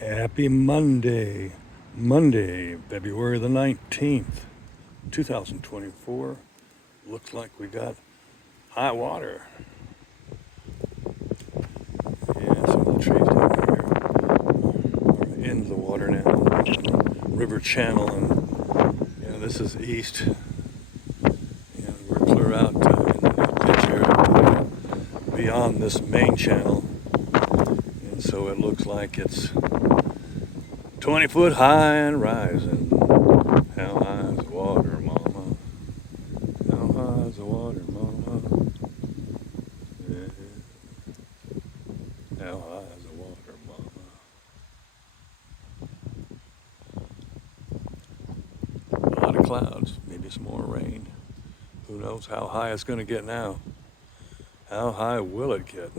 Happy Monday, February the 19th, 2024. Looks like we got high water. Yeah, some of the trees down here are in the water now, in the river channel, and this is east, and we're clear out in the ditch area beyond this main channel, and so it looks like it's 20 foot high and rising. How high is the water, mama? How high is the water, mama? Yeah. How high is the water, mama? A lot of clouds, maybe some more rain. Who knows how high it's going to get now? How high will it get?